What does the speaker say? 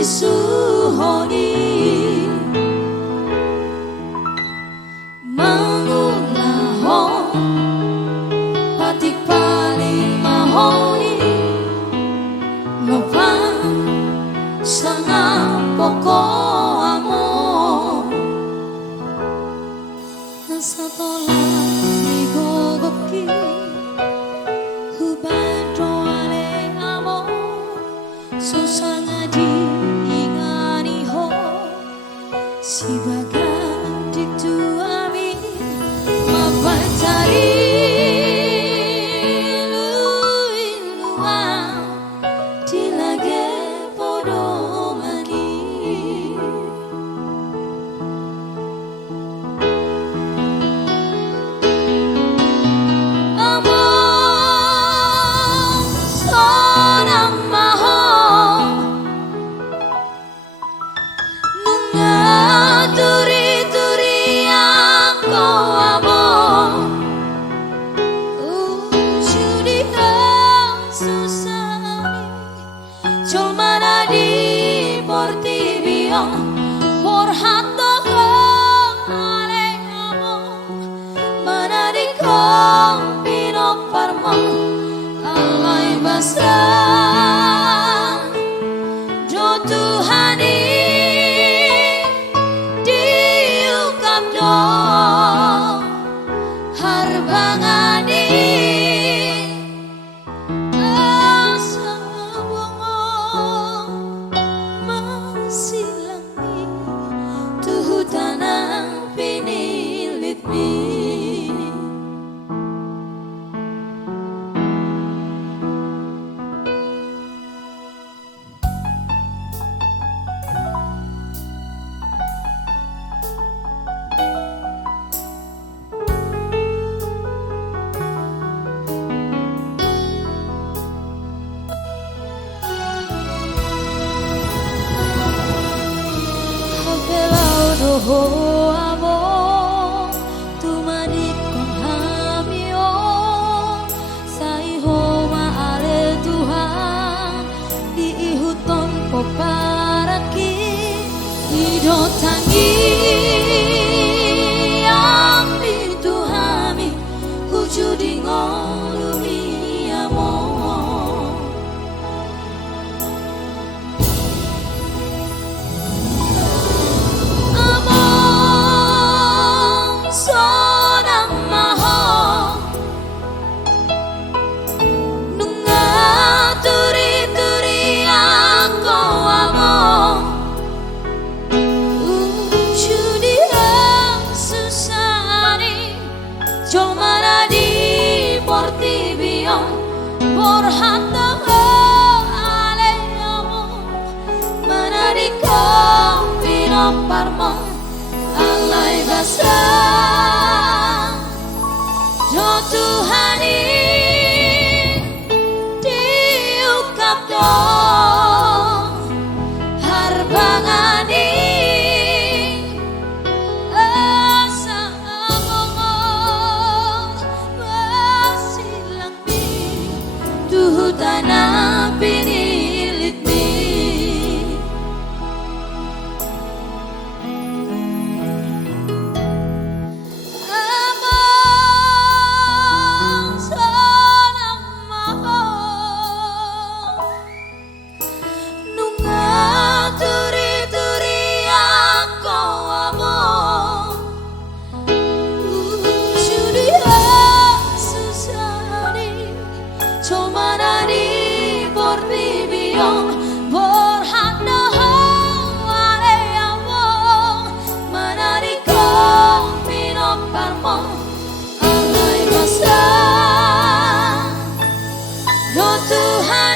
Bisuhoni mangulaho patik paling mahoni nopang sanga poko amo nasa tola digogoki hubadro ale amo susana di si bagan di tuami mapatari luiluang dilage podomani among sonang maho por hato ale amo manadi kompino parmo alai basa do Tuhani diukap do harbangani asa bongo masih tanang pinilit mi ho amo tu manik kon hamio sai ho ma ale Tuhan di huton poparaki ido tangi yang di Tuhami hujudi ngolumi amo por hato ale amo manadi kompino parmo alai basa do Tuhani diukap do harbangani tanah pini menari berbibiyong berhanda aleyawong menari kong minum karmo alai masa do Tuhan